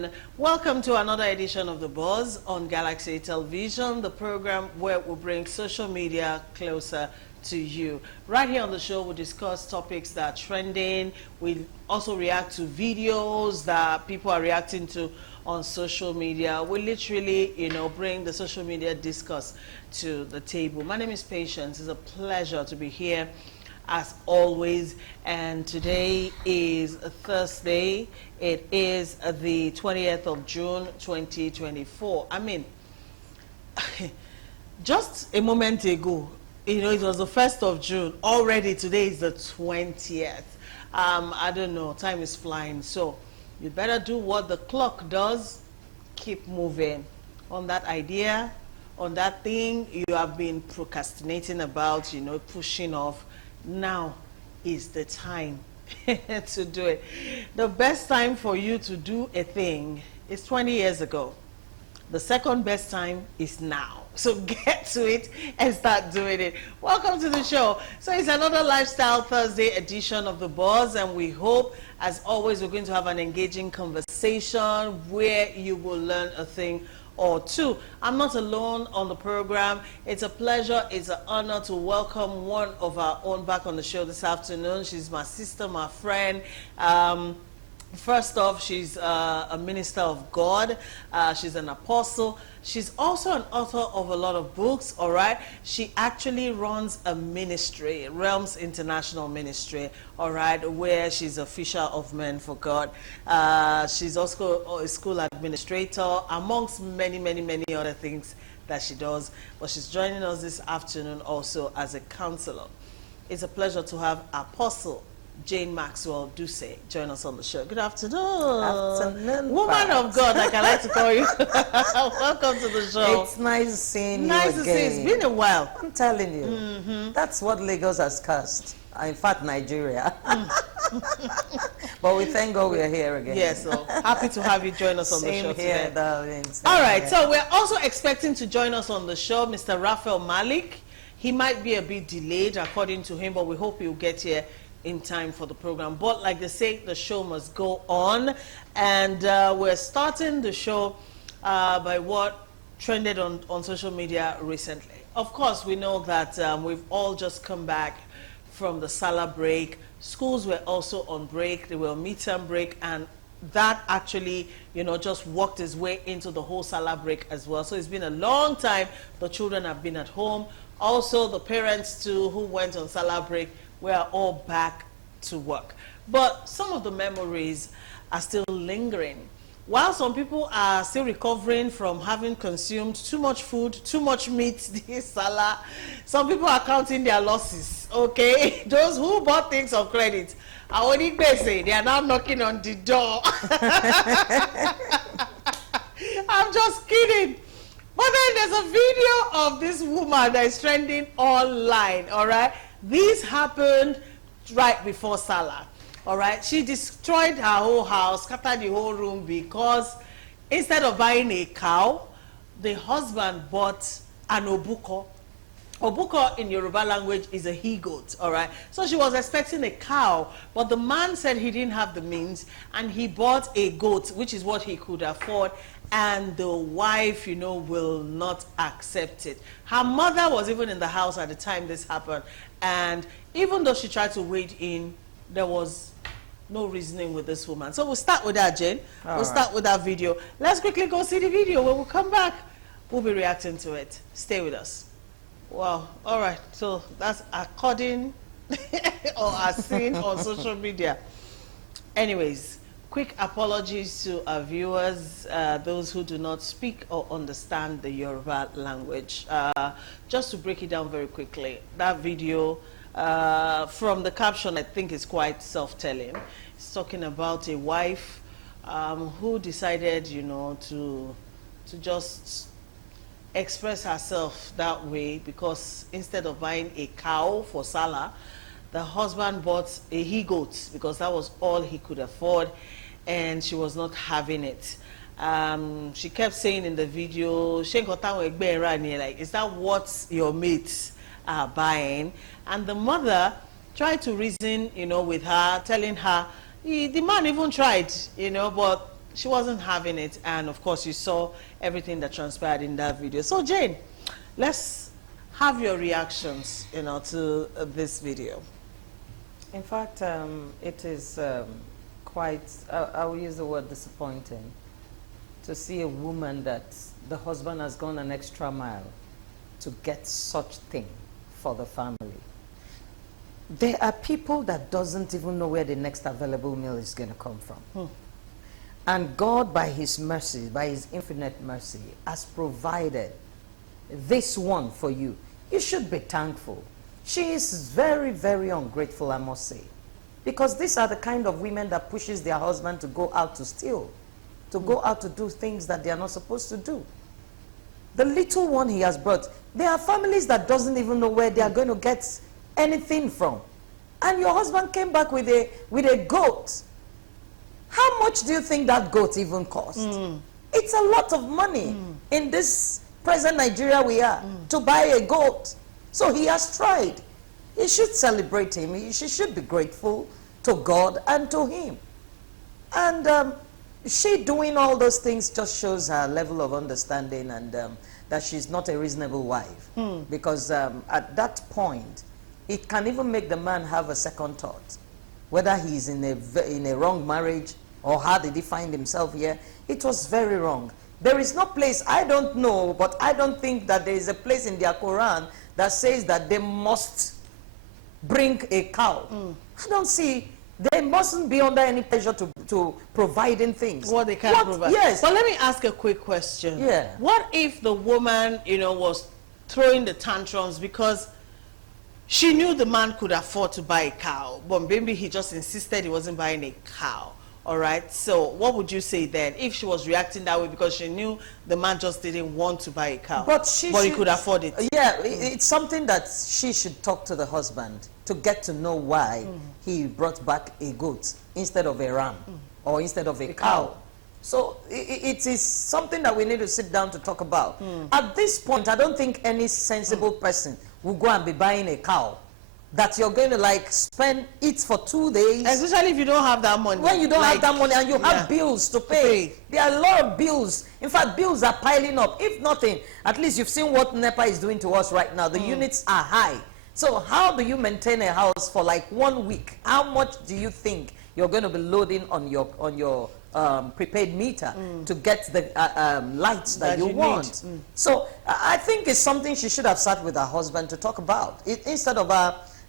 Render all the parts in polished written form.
afternoon. Welcome to another edition of The Buzz on Galaxy Television, the program where we bring social media closer to you. Right here on the show, we discuss topics that are trending. We also react to videos that people are reacting to on social media. We literally, bring the social media discourse to the table. My name is Patience. It's a pleasure to be here as always, and today is Thursday. It is the 20th of June 2024. I mean, just a moment ago, it was the 1st of June. Already today is the 20th. I don't know, time is flying, so you better do what the clock does. Keep moving on that idea, on that thing you have been procrastinating about, pushing off. Now is the time to do it. The best time for you to do a thing is 20 years ago. The second best time is now. So get to it and start doing it. Welcome to the show. So it's another Lifestyle Thursday edition of The Buzz, and we hope, as always, we're going to have an engaging conversation where you will learn a thing or two. I'm not alone on the program. It's a pleasure, it's an honor to welcome one of our own back on the show this afternoon. She's my sister, my friend. First off, she's a minister of God. She's an apostle. She's also an author of a lot of books, all right? She actually runs a ministry, Realms International Ministry, all right, where she's a fisher of men for God. She's also a school administrator, amongst many, many, many other things that she does. But she's joining us this afternoon also as a counselor. It's a pleasure to have Apostle Jane Maxwell Duce join us on the show. Good afternoon. Afternoon. Woman of God, like I like to call you. Welcome to the show. It's nice seeing you Nice to see you. It's been a while. I'm telling you, that's what Lagos has cost. In fact, Nigeria. But we thank God we're here again. Yes, so happy to have you join us on the show here, today. darling. All right, so we're also expecting to join us on the show Mr. Raphael Malik. He might be a bit delayed according to him, but we hope he'll get here in time for the program. But like they say, the show must go on, and we're starting the show by what trended on social media recently. Of course, we know that we've all just come back from the Salah break. Schools were also on break. They were on midterm break, and that actually, just worked its way into the whole Salah break as well. So it's been a long time. The children have been at home. Also, the parents too, who went on Salah break, we are all back to work. But some of the memories are still lingering. While some people are still recovering from having consumed too much food, too much meat this Salah, some people are counting their losses, okay? Those who bought things on credit, they are now knocking on the door. I'm just kidding. But then there's a video of this woman that is trending online, all right? This happened right before Salah, all right? She destroyed her whole house, scattered the whole room, because instead of buying a cow, the husband bought an obuko. Obuko in Yoruba language is a he-goat, all right? So she was expecting a cow, but the man said he didn't have the means, and he bought a goat, which is what he could afford, and the wife, will not accept it. Her mother was even in the house at the time this happened, and even though she tried to wade in, there was no reasoning with this woman. So we'll start with that, Jane. We'll start with that video. Let's quickly go see the video. When we come back, we'll be reacting to it. Stay with us. Wow. All right. So that's according or as seen on social media. Anyways, quick apologies to our viewers, those who do not speak or understand the Yoruba language. Just to break it down very quickly, that video, from the caption, I think is quite self-telling. It's talking about a wife who decided, to just express herself that way, because instead of buying a cow for Salah, the husband bought a he-goat because that was all he could afford, and she was not having it. She kept saying in the video, like, is that what your mates are buying? And the mother tried to reason, with her, telling her, the man even tried, but she wasn't having it, and of course you saw everything that transpired in that video. So Jane, let's have your reactions, you know, to this video. In fact, it is quite, I will use the word disappointing, to see a woman that the husband has gone an extra mile to get such thing for the family. There are people that doesn't even know where the next available meal is going to come from. And God, by his mercy, by his infinite mercy, has provided this one for you. You should be thankful. She is very, very ungrateful, I must say. Because these are the kind of women that pushes their husband to go out to steal, to go out to do things that they are not supposed to do. The little one he has brought, there are families that doesn't even know where they are going to get anything from. And your husband came back with a goat. How much do you think that goat even cost? It's a lot of money in this present Nigeria we are to buy a goat. So he has tried. You should celebrate him. She should be grateful to God and to him. And she doing all those things just shows her level of understanding, and that she's not a reasonable wife. Because at that point, it can even make the man have a second thought. Whether he's in a wrong marriage, or how did he find himself here. It was very wrong. There is no place, I don't know, but I don't think that there is a place in their Quran that says that they must bring a cow. I don't see, they mustn't be under any pressure to providing things. What they can't provide. Yes. But let me ask a quick question. Yeah. What if the woman, you know, was throwing the tantrums because she knew the man could afford to buy a cow, but maybe he just insisted he wasn't buying a cow? All right, so what would you say then if she was reacting that way because she knew the man just didn't want to buy a cow, but he could afford it? Yeah, it's something that she should talk to the husband to get to know why he brought back a goat instead of a ram or instead of a cow. So it is something that we need to sit down to talk about. At this point, I don't think any sensible person will go and be buying a cow that you're going to like spend it for 2 days. Especially if you don't have that money. When you don't have that money and you have bills to pay. There are a lot of bills. In fact, bills are piling up. If nothing, at least you've seen what NEPA is doing to us right now. The units are high. So how do you maintain a house for like 1 week? How much do you think you're going to be loading on your prepaid meter to get the lights that you want? So I think it's something she should have sat with her husband to talk about. Instead of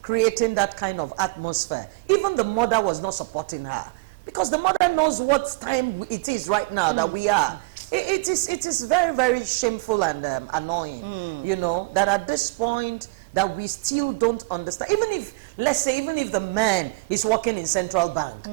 creating that kind of atmosphere. Even the mother was not supporting her, because the mother knows what time it is right now that we are. It is very, very shameful and annoying, you know, that at this point that we still don't understand. Even if, let's say, even if the man is working in Central Bank,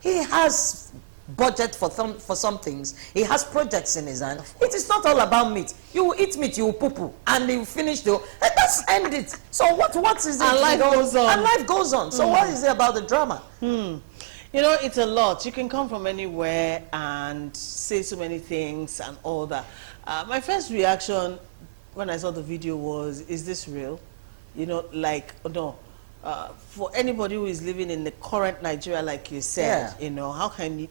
he has budget for some things. He has projects in his hand. It is not all about meat. You will eat meat, you will poo-poo, and you finish the... Let's end it. So what is it? And life goes on. And life goes on. So what is it about the drama? You know, it's a lot. You can come from anywhere and say so many things and all that. My first reaction when I saw the video was, is this real? You know, like, no. For anybody who is living in the current Nigeria, like you said, you know, how can you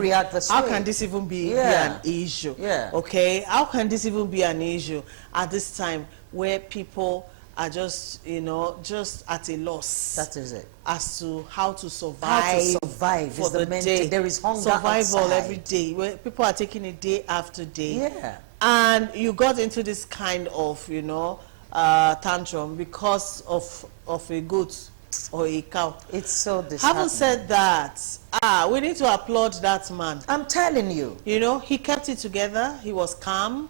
react this way? How can this even be an issue? Okay, how can this even be an issue at this time where people are just, you know, just at a loss? That is it. As to how to survive. How to survive for the day. There is hunger survival outside. Every day, where people are taking it day after day. Yeah. And you got into this kind of, you know, tantrum because of a goat or a cow. It's so disheartening. Having said that, we need to applaud that man. I'm telling you. You know, he kept it together. He was calm.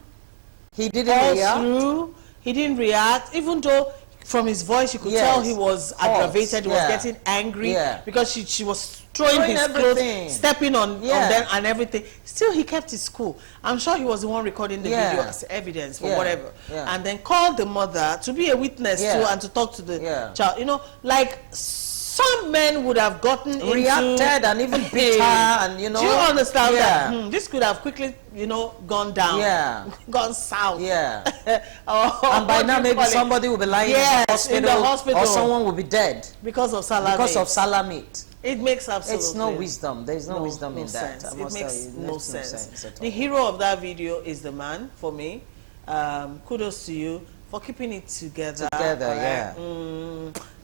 He didn't react. He didn't react, even though from his voice you could tell he was aggravated. He was getting angry because she was throwing his clothes, stepping on them and everything. Still, he kept his cool. I'm sure he was the one recording the video as evidence for whatever. And then called the mother to be a witness to and to talk to the child. You know, like some men would have gotten reacted and even beat her, and you know. Do you understand that? This could have quickly, you know, gone down, gone south. And by now maybe somebody will be lying in the hospital, or someone will be dead because of salami. Because of salami. It makes absolutely. It's no wisdom. There's no wisdom in that. Sense. I must It tell makes you, no makes sense. at The all. hero of that video is the man for me. Kudos to you for keeping it together. Yeah.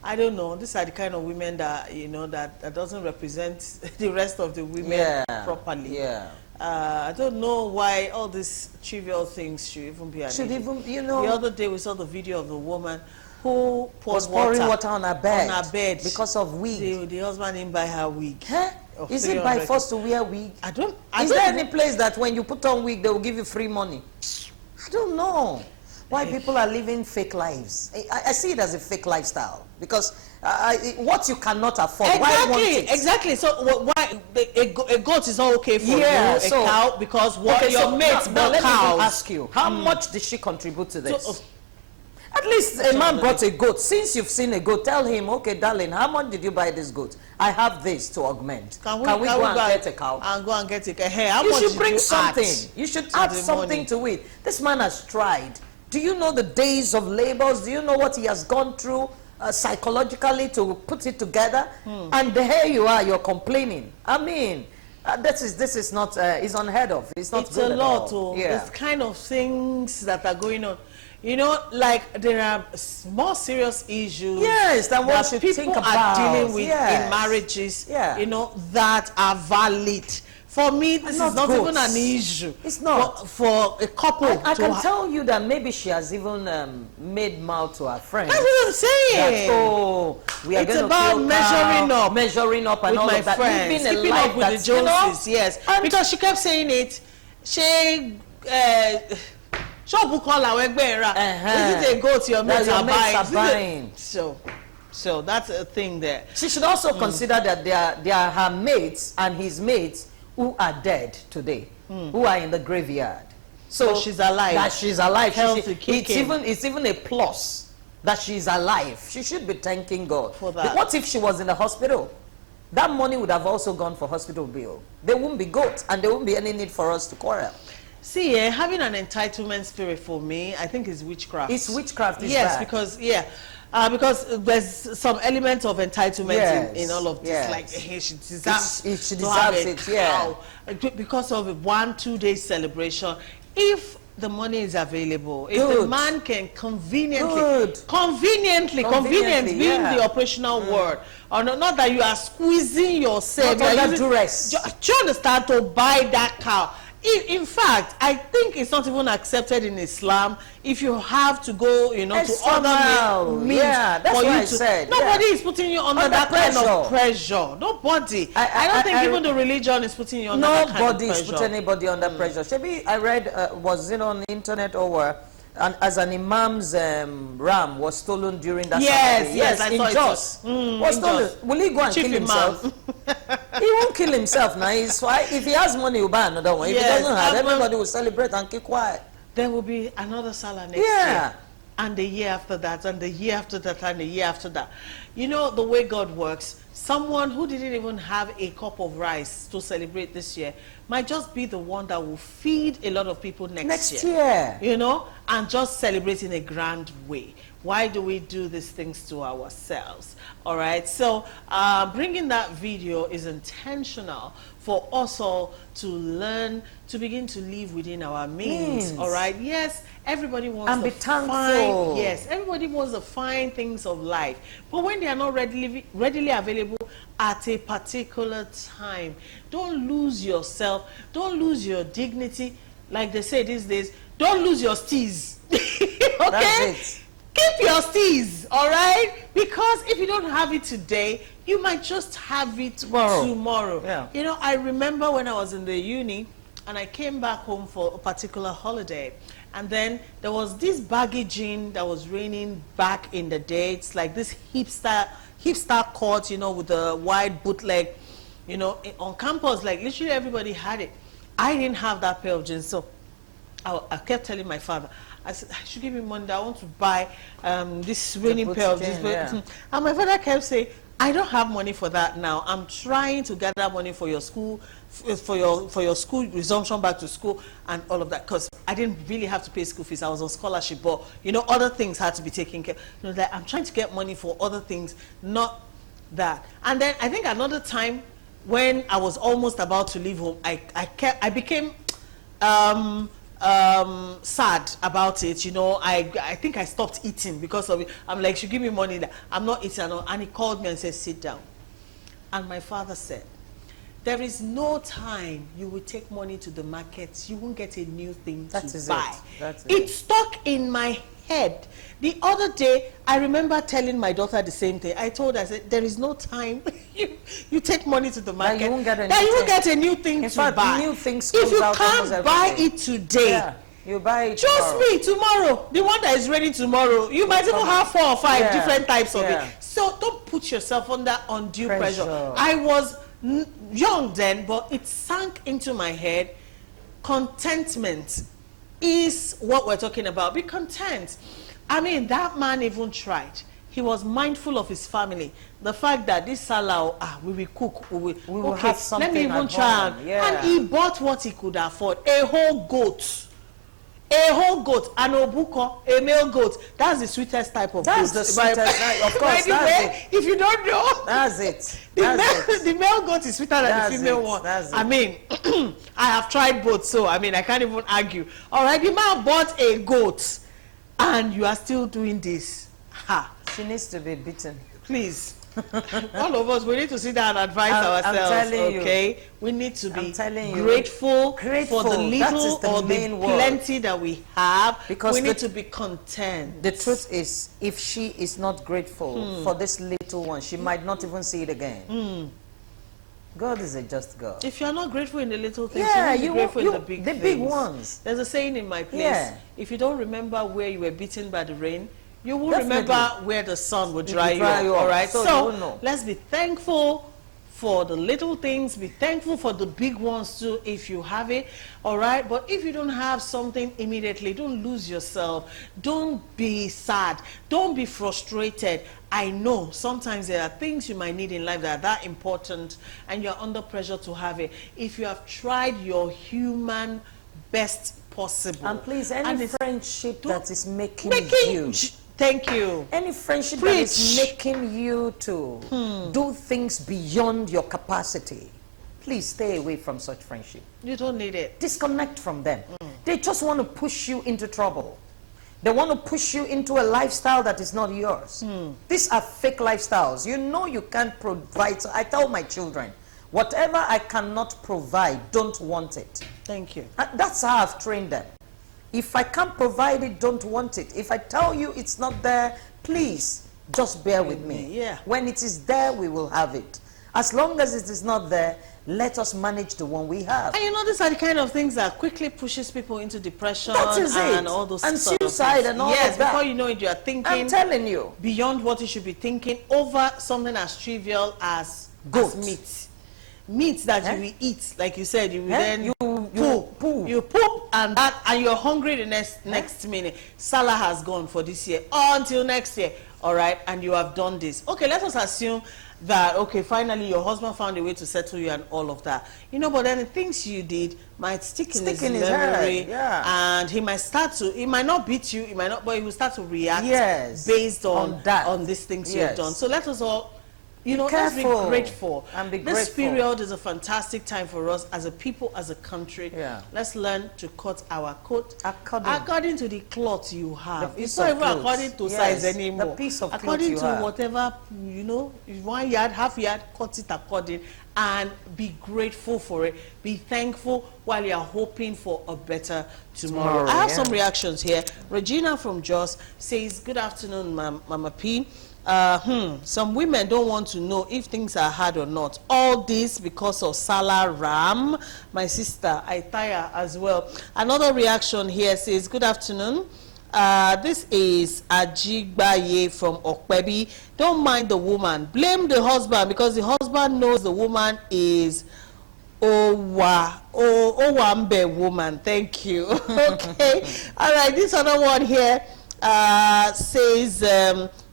I don't know. These are the kind of women that that doesn't represent the rest of the women properly. Yeah. I don't know why all these trivial things should even be an issue. The other day we saw the video of the woman who was pouring water on her bed. Because of wig. The husband didn't buy her wig. Huh? Is it by force to wear wig? Is there any place that when you put on wig they will give you free money? I don't know why people are living fake lives. I see it as a fake lifestyle because what you cannot afford, why want it? Exactly. So why a goat is not okay for you, a cow, because your mates now bought cows. Let me ask you, how much did she contribute to this? At least a man bought a goat. Since you've seen a goat, tell him, okay, darling, how much did you buy this goat? I have this to augment. Can we go and get a cow? And go and get a cow. Hey, how much you should bring something. Add you should add something to it. This man has tried. Do you know the days of labors? Do you know what he has gone through psychologically to put it together? And here you are, you're complaining. I mean, this is not, it's unheard of. It's not good at all. It's a lot. There's kind of things that are going on. Like there are more serious issues that one should people think about. Are dealing with in marriages, that are valid. For me, this is not even an issue. It's not. For a couple. I can tell you that maybe she has even made mouth to her friends. That's what I'm saying. That, we are it's about measuring up and all my of that. Friends, keeping up with the Joneses, yes. Because she kept saying it. Shop call our Is it a goat your mates are buying? So that's a thing there. She should also consider that they are her mates and his mates who are dead today, who are in the graveyard. So she's alive. That she's alive. It's even a plus that she's alive. She should be thanking God for that. What if she was in the hospital? That money would have also gone for hospital bill. There won't be goats, and there won't be any need for us to quarrel. See, having an entitlement spirit for me, I think is witchcraft. It's witchcraft. Yes, because there's some element of entitlement in all of this. Like, hey, she deserves it. Yeah. Because of a 1-2 day celebration, if the money is available, if the man can conveniently being the operational word, or not that you are squeezing yourself, not under duress. Do you understand, to buy that cow? In fact, I think it's not even accepted in Islam if you have to go, to other means. Yeah, that's what I said. Nobody is putting you under that kind of pressure. Nobody. I don't think even the religion is putting you under that kind of pressure. Nobody is putting anybody under pressure. Shabi, I read, was it on the internet or where? As an imam's ram was stolen during that Saturday. Yes, I saw in Jos. Was stolen. Will he go and kill himself? He won't kill himself now. If he has money, he'll buy another one. If he doesn't have, everybody will celebrate and keep quiet. There will be another Salah next year. And the year after that, and the year after that, and the year after that. You know, the way God works, someone who didn't even have a cup of rice to celebrate this year might just be the one that will feed a lot of people next year. And just celebrate in a grand way. Why do we do these things to ourselves? All right, so bringing that video is intentional for us all to learn to begin to live within our means. All right, yes, everybody wants to find, everybody wants to find things of life, but when they are not readily available at a particular time, don't lose yourself, don't lose your dignity. Like they say these days, don't lose your steez. Okay? That's it. Keep your steez, all right? Because if you don't have it today, you might just have it tomorrow. Yeah. I remember when I was in the uni and I came back home for a particular holiday, and then there was this baggy jean that was raining back in the day. It's like this hipster coat, with the wide bootleg, on campus, like literally everybody had it. I didn't have that pair of jeans, so I kept telling my father, I said, I should give him money. I want to buy this raining pair of jeans. And my father kept saying, I don't have money for that now. I'm trying to gather money for your school, for your school resumption back to school and all of that. Because I didn't really have to pay school fees. I was on scholarship, but other things had to be taken care of. Like, I'm trying to get money for other things, not that. And then I think another time when I was almost about to leave home, I became sad about it. You know, I think I stopped eating because of it. I'm like, she give me money that I'm not eating, and he called me and said, sit down. And my father said, there is no time you will take money to the market, you won't get a new thing to buy. It stuck in my head. The other day, I remember telling my daughter the same thing. I told her, I said, there is no time you take money to the market, you won't get a new thing in to fact, buy. New things if you out can't buy it today, yeah, you buy it trust tomorrow. me, tomorrow, the one that is ready tomorrow, you might even have 4 or 5 different types of it. So don't put yourself under undue pressure. I was young then, but it sank into my head. Contentment is what we're talking about. Be content. I mean, that man even tried. He was mindful of his family. The fact that this Salah, we will cook, we will have something. Let me even try. And he bought what he could afford. A whole goat. A whole goat, an obuko, a male goat. That's the sweetest type of goat. That's the sweetest type, of course. That's it. If you don't know, that's it. The male goat is sweeter than the female one. I mean, I have tried both, so I mean, I can't even argue. All right, the man bought a goat, and you are still doing this. Ha! She needs to be beaten. Please. All of us, we need to sit down and advise ourselves, okay? We need to be grateful for the little or the plenty that we have. Because we need to be content. The truth is, if she is not grateful for this little one, she might not even see it again. God is a just God. If you're not grateful in the little things, you will be grateful in the big things. Big ones. There's a saying in my place, if you don't remember where you were beaten by the rain, you will remember where the sun will dry you up, all right? So let's be thankful for the little things. Be thankful for the big ones too, if you have it, all right? But if you don't have something immediately, don't lose yourself. Don't be sad. Don't be frustrated. I know sometimes there are things you might need in life that are that important, and you're under pressure to have it. If you have tried your human best possible. And please, any friendship that is making you... Thank you. Any friendship that is making you to do things beyond your capacity, please stay away from such friendship. You don't need it. Disconnect from them. They just want to push you into trouble. They want to push you into a lifestyle that is not yours. These are fake lifestyles. You know you can't provide. So I tell my children, whatever I cannot provide, don't want it. Thank you. That's how I've trained them. If I can't provide it, don't want it. If I tell you it's not there, please just bear with me. Yeah. When it is there, we will have it. As long as it is not there, let us manage the one we have. And you know, these are the kind of things that quickly pushes people into depression and all those and sort suicide of things. And all of that. Before you know it, you are thinking. I'm telling you. Beyond what you should be thinking over something as trivial as meat. Meat that you will eat, like you said, you will then you poop, and you're hungry the next minute. Salah has gone for this year until next year, all right, and you have done this. Okay, let us assume that finally your husband found a way to settle you and all of that, you know, but then the things you did might stick in his memory, and he might not beat you, but he will start to react based on these things you've done. So let us all, you know, let's be grateful. And be this period is a fantastic time for us as a people, as a country. Let's learn to cut our coat according to the cloth you have. It's not even according to size anymore. The piece of according to whatever, you know, 1 yard, half yard, cut it according, and be grateful for it. Be thankful while you're hoping for a better tomorrow. I have some reactions here. Regina from Jos says, good afternoon, Mama P. Some women don't want to know if things are hard or not. All this because of Salah Ram. My sister, I tire as well. Another reaction here says, good afternoon. This is Ajigbaye from Okpebi. Don't mind the woman. Blame the husband because the husband knows the woman is Owambe woman. Thank you. Okay. All right. This other one here says,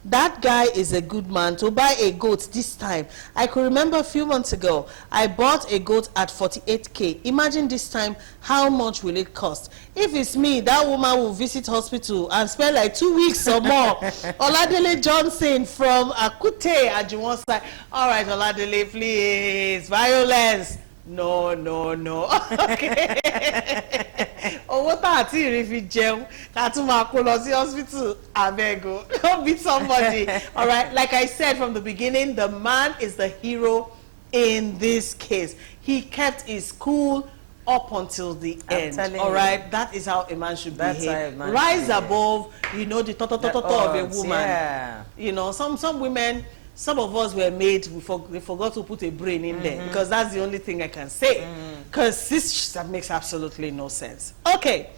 that guy is a good man to buy a goat this time. I could remember a few months ago, I bought a goat at 48k. Imagine this time, how much will it cost? If it's me, that woman will visit hospital and spend like 2 weeks or more. Oladele Johnson from Akute, Ajuwon. All right, Oladele, please, violence. No, no, no. Okay. Owó tá àti ìrìn fi jẹun ká tún máa kó lọ sí hospital, abeg o. Don't beat somebody. All right, like I said from the beginning, the man is the hero in this case. He kept his cool up until the end. All right, that is how a man should behave. Rise above, you know, the of a woman. Yeah. You know, some women, some of us were made, we forgot to put a brain in there, because that's the only thing I can say. Because this makes absolutely no sense. Okay,